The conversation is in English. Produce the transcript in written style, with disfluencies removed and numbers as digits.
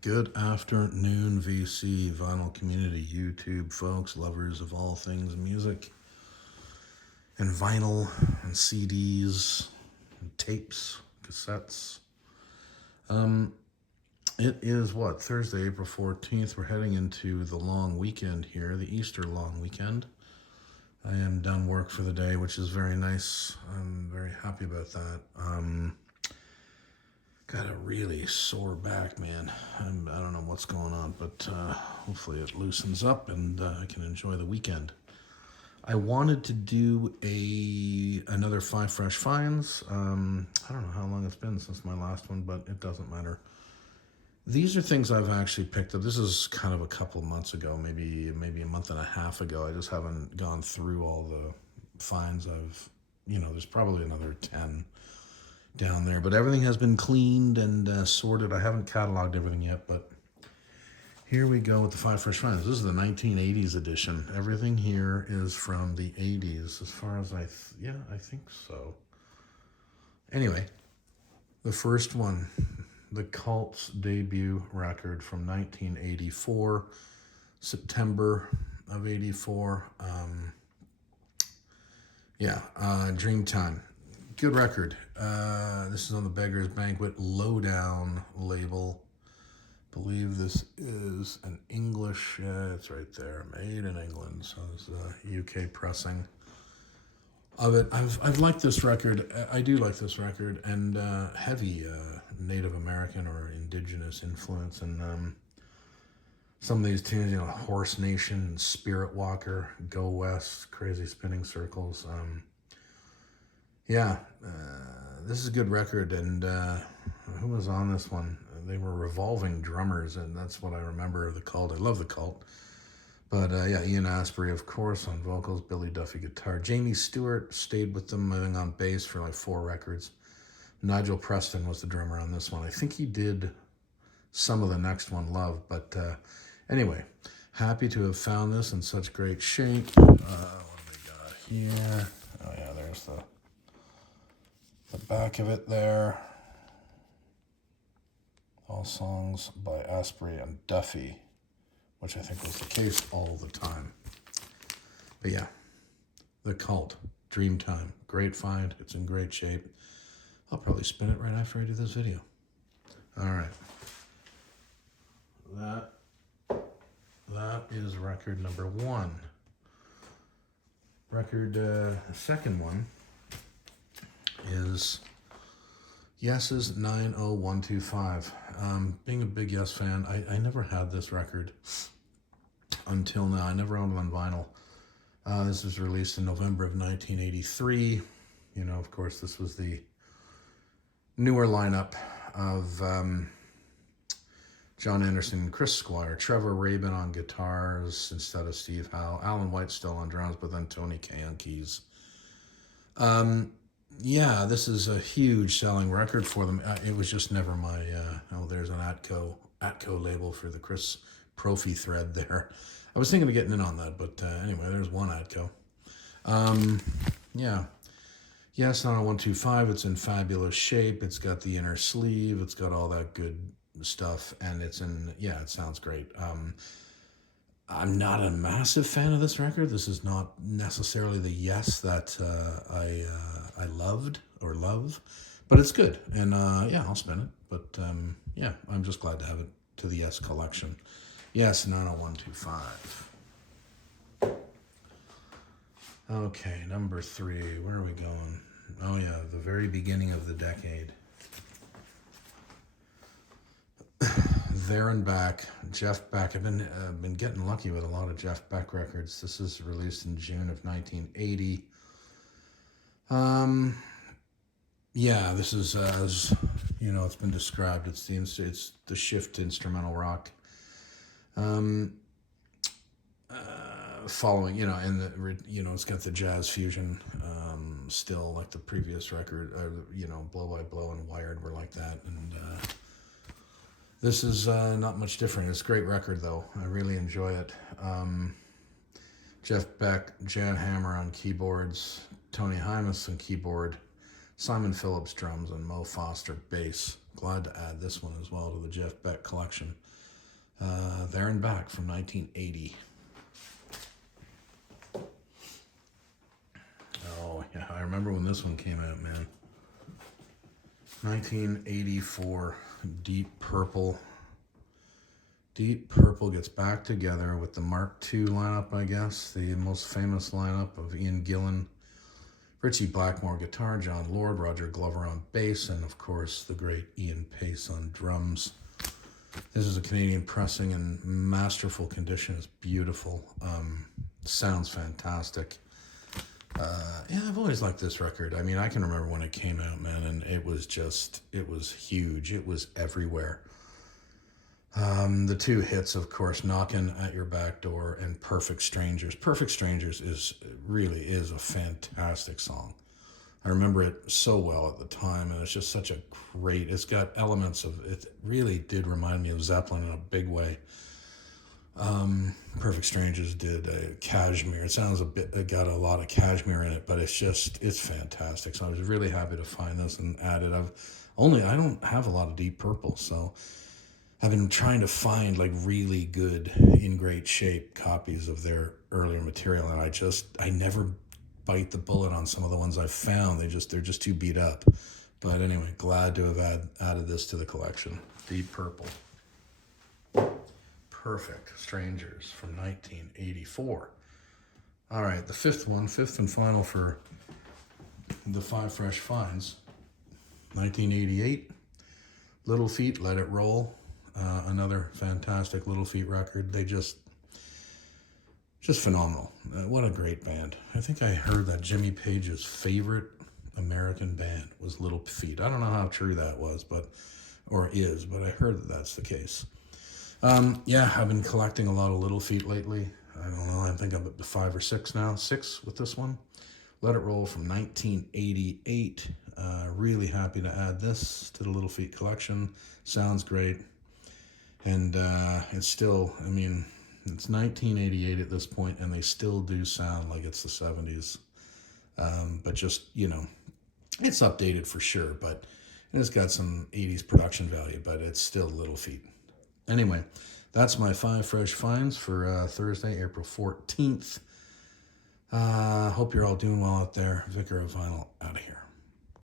Good afternoon, VC, vinyl community, YouTube folks, lovers of all things music and vinyl and CDs and tapes, cassettes. Um, it is what, Thursday, April 14th. We're heading into the long weekend here, the Easter long weekend. I am done work for the day, which is very nice. I'm very happy about that. Got a really sore back, man. I don't know what's going on, but hopefully it loosens up and I can enjoy the weekend. I wanted to do another Five Fresh Finds. I don't know how long it's been since my last one, but it doesn't matter. These are things I've actually picked up. This is kind of a couple of months ago, maybe a month and a half ago. I just haven't gone through all the finds there's probably another 10 down there, but everything has been cleaned and sorted. I haven't cataloged everything yet, but here we go with the Five Fresh Finds. This is the 1980s edition. Everything here is from the 80s, as far as I think so. Anyway, the first one, the Cult's debut record from 1984, September of 84. Dreamtime. Good record. This is on the Beggar's Banquet Lowdown label. Believe this is an English. It's right there, made in England. So it's a UK pressing of it. I've liked this record. I do like this record, and heavy Native American or indigenous influence, and some of these tunes, Horse Nation, Spirit Walker, Go West, Crazy Spinning Circles. This is a good record, and who was on this one? They were revolving drummers, and that's what I remember of the Cult. I love the Cult. But Ian Astbury, of course, on vocals, Billy Duffy guitar. Jamie Stewart stayed with them, I think, on bass for like 4 records. Nigel Preston was the drummer on this one. I think he did some of the next one, Love. But anyway, happy to have found this in such great shape. What do we got here? Oh yeah, there's the back of it there. All songs by Asprey and Duffy, which I think was the case all the time. But yeah, the Cult, Dreamtime, great find. It's in great shape. I'll probably spin it right after I do this video. All right. That is record number 1. Second one is Yes's 90125. Being a big Yes fan, I never had this record until now. I never owned it on vinyl. This was released in November of 1983. Of course, this was the newer lineup of John Anderson and Chris Squire, Trevor Rabin on guitars instead of Steve Howe, Alan White still on drums, but then Tony Kaye on keys. This is a huge selling record for them. It was just never my, there's an Atco label for the Chris Profi thread there. I was thinking of getting in on that, but anyway, there's one Atco. Yes, on a 125, it's in fabulous shape. It's got the inner sleeve. It's got all that good stuff, and it sounds great. I'm not a massive fan of this record. This is not necessarily the Yes that I loved or love, but it's good, and I'll spin it. But I'm just glad to have it to the Yes collection. Yes, 90125. Okay, number 3. Where are we going? Oh yeah, the very beginning of the decade. There and Back, Jeff Beck. I've been getting lucky with a lot of Jeff Beck records. This is released in June of 1980. This is as it's been described. It's the shift to instrumental rock. Following, and it's got the jazz fusion. Still like the previous record. Blow by Blow and Wired were like that, and. This is not much different. It's a great record, though. I really enjoy it. Jeff Beck, Jan Hammer on keyboards, Tony Hymas on keyboard, Simon Phillips drums and Mo Foster bass. Glad to add this one as well to the Jeff Beck collection. There and Back from 1980. Oh, yeah, I remember when this one came out, man. 1984, Deep Purple. Deep Purple gets back together with the Mark II lineup, I guess, the most famous lineup of Ian Gillan, Ritchie Blackmore guitar, John Lord, Roger Glover on bass, and of course the great Ian Pace on drums. This is a Canadian pressing in masterful condition. It's beautiful. Sounds fantastic. Yeah, I've always liked this record. I mean, I can remember when it came out, man, and it was huge. It was everywhere. The two hits, of course, Knockin' at Your Back Door and Perfect Strangers. Perfect Strangers really is a fantastic song. I remember it so well at the time, and it's just such a great, it's got elements of, it really did remind me of Zeppelin in a big way. Perfect Strangers did Cashmere. It sounds it got a lot of Cashmere in it, but it's fantastic. So I was really happy to find this and add it. I don't have a lot of Deep Purple, so I've been trying to find like really good, in great shape copies of their earlier material, and I never bite the bullet on some of the ones I've found. They're just too beat up. But anyway, glad to have added this to the collection. Deep Purple. Perfect Strangers from 1984. All right, the fifth and final for the Five Fresh Finds. 1988, Little Feat, Let It Roll. Another fantastic Little Feat record. They just phenomenal. What a great band. I think I heard that Jimmy Page's favorite American band was Little Feat. I don't know how true that was, but I heard that that's the case. Yeah, I've been collecting a lot of Little Feat lately. I don't know, I think I'm up to 5 or 6 now. 6 with this one. Let It Roll from 1988. Really happy to add this to the Little Feat collection. Sounds great. And it's still, I mean, it's 1988 at this point, and they still do sound like it's the 70s. But just, it's updated for sure, but it's got some 80s production value, but it's still Little Feat. Anyway, that's my 5 fresh finds for Thursday, April 14th. Hope you're all doing well out there. Vicar of Vinyl out of here.